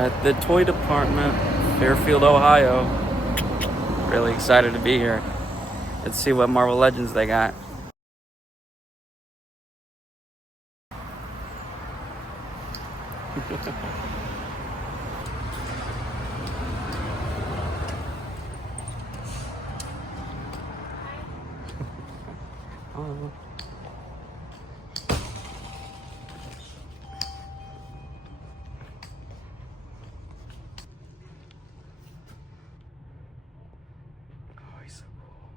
at the toy department, Fairfield, Ohio. Really excited to be here. Let's see what Marvel Legends they got. Oh. Oh, he's so cool.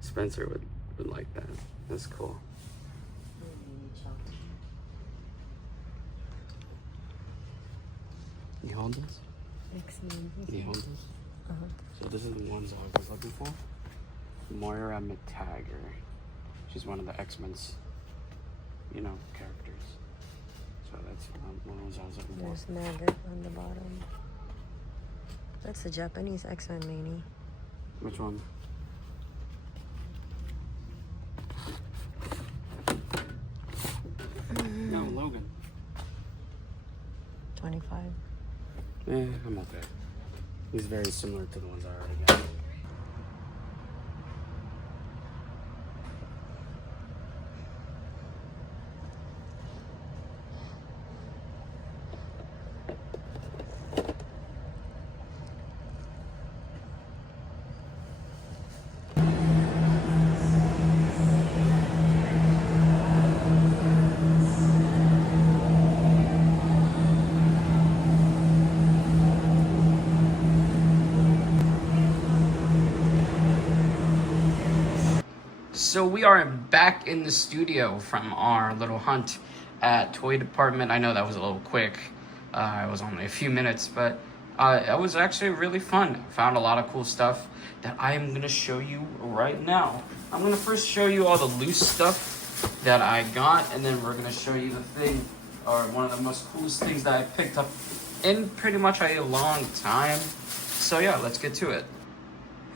Spencer would like that. That's cool. You hold this? X-Men. You hold this? Uh-huh. So this is the ones I was looking for. Moira McTaggart. She's one of the X-Men's, characters. So that's one of the ones I was looking for. There's Maggot on the bottom. That's the Japanese X-Men mini. Which one? No, Logan. 25. I'm okay. He's very similar to the ones I already got. So we are back in the studio from our little hunt at Toy Department. I know that was a little quick. It was only a few minutes, but it was actually really fun. Found a lot of cool stuff that I am going to show you right now. I'm going to first show you all the loose stuff that I got, and then we're going to show you the thing, or one of the most coolest things that I picked up in pretty much a long time. So yeah, let's get to it.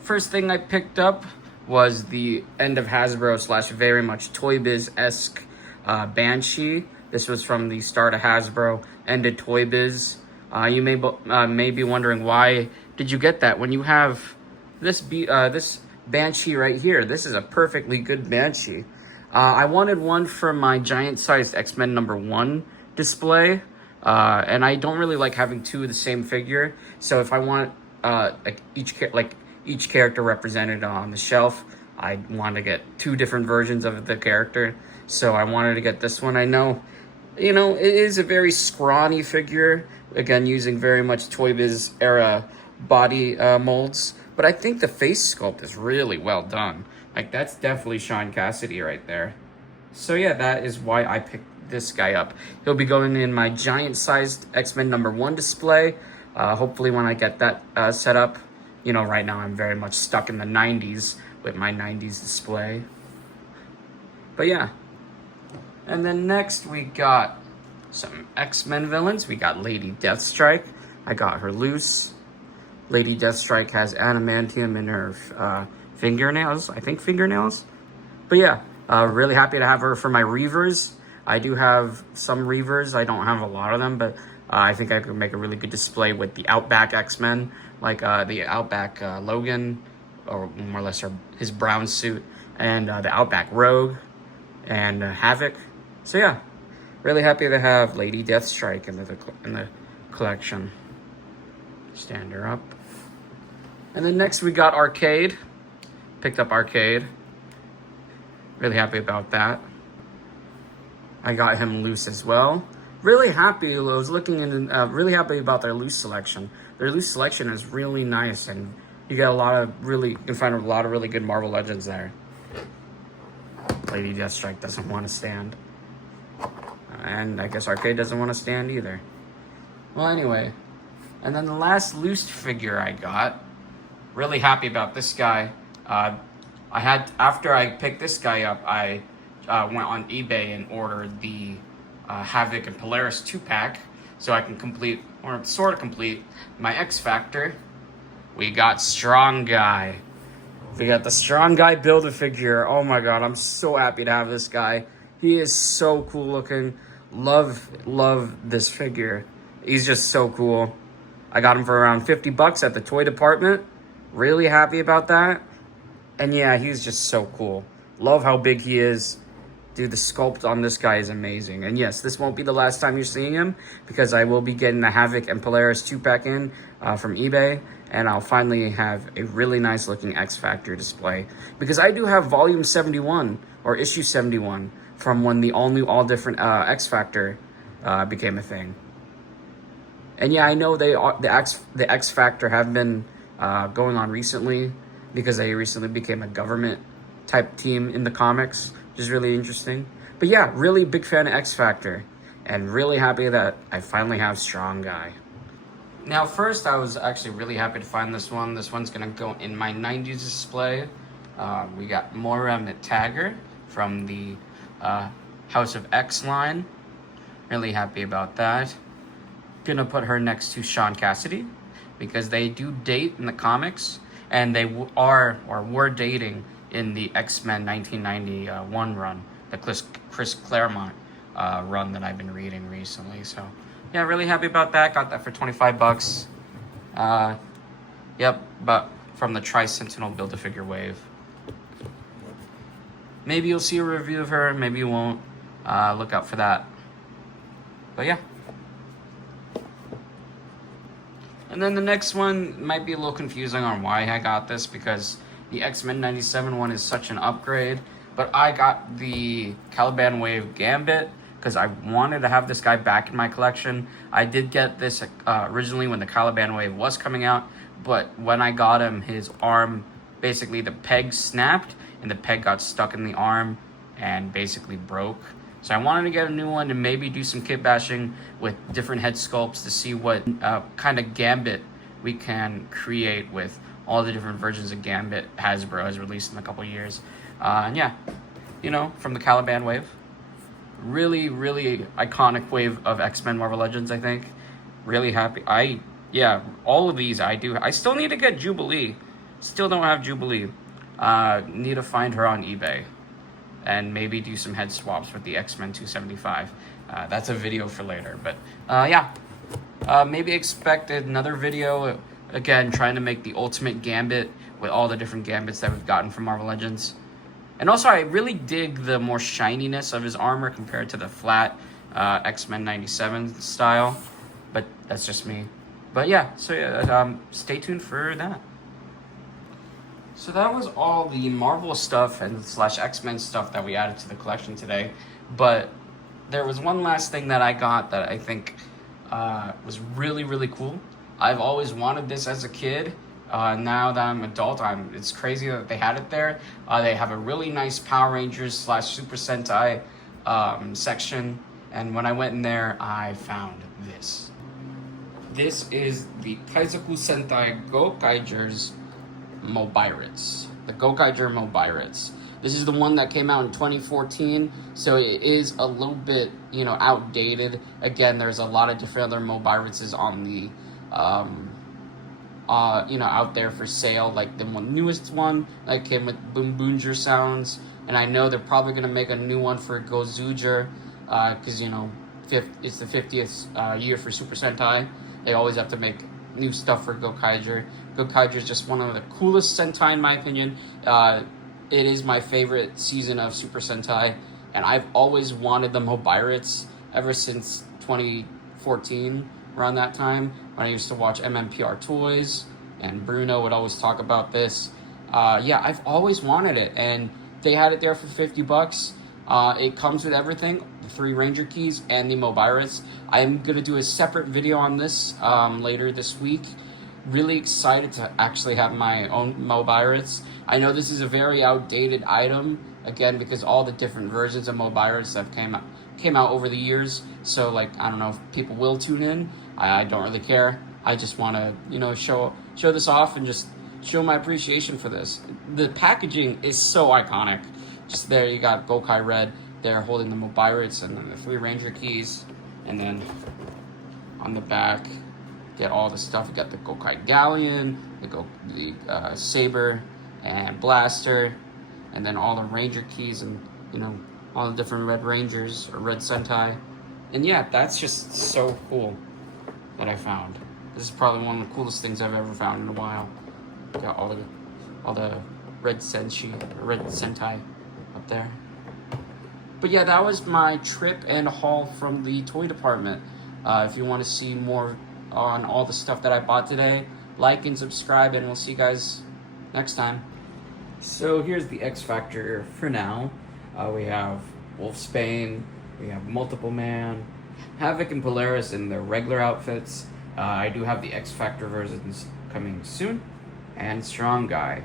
First thing I picked up was the end of Hasbro / very much Toy Biz-esque Banshee. This was from the start of Hasbro, end of Toy Biz. You may be wondering, why did you get that when you have this Banshee right here? This is a perfectly good Banshee. I wanted one for my giant-sized X-Men #1 display, and I don't really like having two of the same figure. So if I want each character represented on the shelf, I wanted to get two different versions of the character. So I wanted to get this one. I know, it is a very scrawny figure, again, using very much Toy Biz era body molds, but I think the face sculpt is really well done. Like, that's definitely Sean Cassidy right there. So yeah, that is why I picked this guy up. He'll be going in my giant-sized X-Men #1 display. Hopefully when I get that set up. Right now I'm very much stuck in the 90s with my 90s display. But yeah. And then next we got some X-Men villains. We got Lady Deathstrike. I got her loose. Lady Deathstrike has adamantium in her fingernails. I think fingernails. But yeah, really happy to have her for my Reavers. I do have some Reavers. I don't have a lot of them, but I think I could make a really good display with the Outback X-Men, like the Outback Logan, or more or less his brown suit, and the Outback Rogue, and Havoc. So yeah, really happy to have Lady Deathstrike in the collection. Stand her up. And then next we got Arcade. Picked up Arcade. Really happy about that. I got him loose as well. Really happy. I was looking in. Really happy about their loose selection. Their loose selection is really nice, and you can find a lot of really good Marvel Legends there. Lady Deathstrike doesn't want to stand, and I guess Arcade doesn't want to stand either. Well, anyway, and then the last loose figure I got. Really happy about this guy. After I picked this guy up, I went on eBay and ordered the Havoc and Polaris 2-pack so I can complete, or sort of complete, my X Factor. We got Strong Guy. We got the Strong Guy Build-A-Figure. Oh my god, I'm so happy to have this guy. He is so cool looking. Love this figure. He's just so cool. I got him for around $50 at the toy department. Really happy about that. And yeah, he's just so cool. Love how big he is. Dude, the sculpt on this guy is amazing. And yes, this won't be the last time you're seeing him, because I will be getting the Havoc and Polaris 2-pack in from eBay. And I'll finally have a really nice looking X Factor display. Because I do have volume 71, or issue 71, from when the all new, all different X Factor became a thing. And yeah, I know the X Factor have been going on recently, because they recently became a government type team in the comics, which is really interesting. But yeah, really big fan of X Factor, and really happy that I finally have Strong Guy. Now, first, I was actually really happy to find this one. This one's gonna go in my 90s display. We got Moira McTaggart from the House of X line. Really happy about that. Gonna put her next to Sean Cassidy, because they do date in the comics, and they were dating in the X-Men 1991 run, the Chris Claremont run that I've been reading recently. So yeah, really happy about that. Got that for $25. Yep, but from the Tri-Sentinel Build-A-Figure wave. Maybe you'll see a review of her, maybe you won't. Look out for that. But yeah. And then the next one might be a little confusing on why I got this, because the X-Men 97 one is such an upgrade. But I got the Caliban Wave Gambit because I wanted to have this guy back in my collection. I did get this originally when the Caliban Wave was coming out, but when I got him, his arm, basically the peg snapped, and the peg got stuck in the arm and basically broke. So I wanted to get a new one and maybe do some kit bashing with different head sculpts to see what kind of Gambit we can create with all the different versions of Gambit Hasbro has released in a couple years. And yeah, you know, from the Caliban Wave. Really, really iconic wave of X-Men Marvel Legends, I think. Really happy. Yeah, all of these I do. I still need to get Jubilee. Still don't have Jubilee. Need to find her on eBay. And maybe do some head swaps with the X-Men 275. That's a video for later. But yeah, maybe expect another video. Again, trying to make the ultimate Gambit with all the different Gambits that we've gotten from Marvel Legends. And also, I really dig the more shininess of his armor compared to the flat X-Men 97 style. But that's just me. But yeah, so yeah, stay tuned for that. So that was all the Marvel stuff and / X-Men stuff that we added to the collection today. But there was one last thing that I got that I think was really, really cool. I've always wanted this as a kid. Now that I'm an adult, it's crazy that they had it there. They have a really nice Power Rangers / Super Sentai section. And when I went in there, I found this. This is the Kaizoku Sentai Gokaigers Mobirates. The Gokaiger Mobirates. This is the one that came out in 2014, so it is a little bit, outdated. Again, there's a lot of different other Mobirates on the, out there for sale. Like the newest one that came with Boom Boonger sounds, and I know they're probably gonna make a new one for Gozuger, because it's the 50th year for Super Sentai. They always have to make new stuff for Gokaiger. Gokaiger is just one of the coolest Sentai in my opinion. It is my favorite season of Super Sentai, and I've always wanted the Mobirates ever since 2014, around that time, when I used to watch MMPR Toys, and Bruno would always talk about this. Yeah, I've always wanted it, and they had it there for $50. It comes with everything, the 3 Ranger keys and the Mobirates. I'm going to do a separate video on this later this week. Really excited to actually have my own Mobirates. I know this is a very outdated item, again, because all the different versions of Mobirates that came out over the years. So, I don't know if people will tune in. I don't really care. I just want to, show this off and just show my appreciation for this. The packaging is so iconic. just there you got Gokai Red there holding the Mobiritz and then the 3 Ranger keys. And then on the back, get all the stuff. You got the Gokai Galleon, the Saber and Blaster, and then all the Ranger keys and, you know, all the different Red Rangers or Red Sentai. And yeah, that's just so cool that I found. This is probably one of the coolest things I've ever found in a while. Got all the Red Sentai up there. But yeah, that was my trip and haul from the toy department. If you want to see more on all the stuff that I bought today, like and subscribe, and we'll see you guys next time. So here's the X Factor for now. We have Wolfsbane, we have Multiple Man, Havoc and Polaris in their regular outfits. I do have the X Factor versions coming soon, and Strong Guy.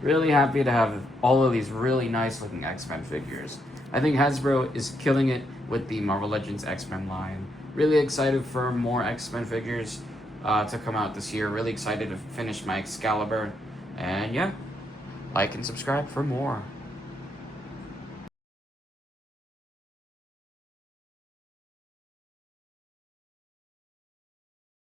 Really happy to have all of these really nice looking X-Men figures. I think Hasbro is killing it with the Marvel Legends X-Men line. Really excited for more X-Men figures to come out this year. Really excited to finish my Excalibur. And yeah, like and subscribe for more.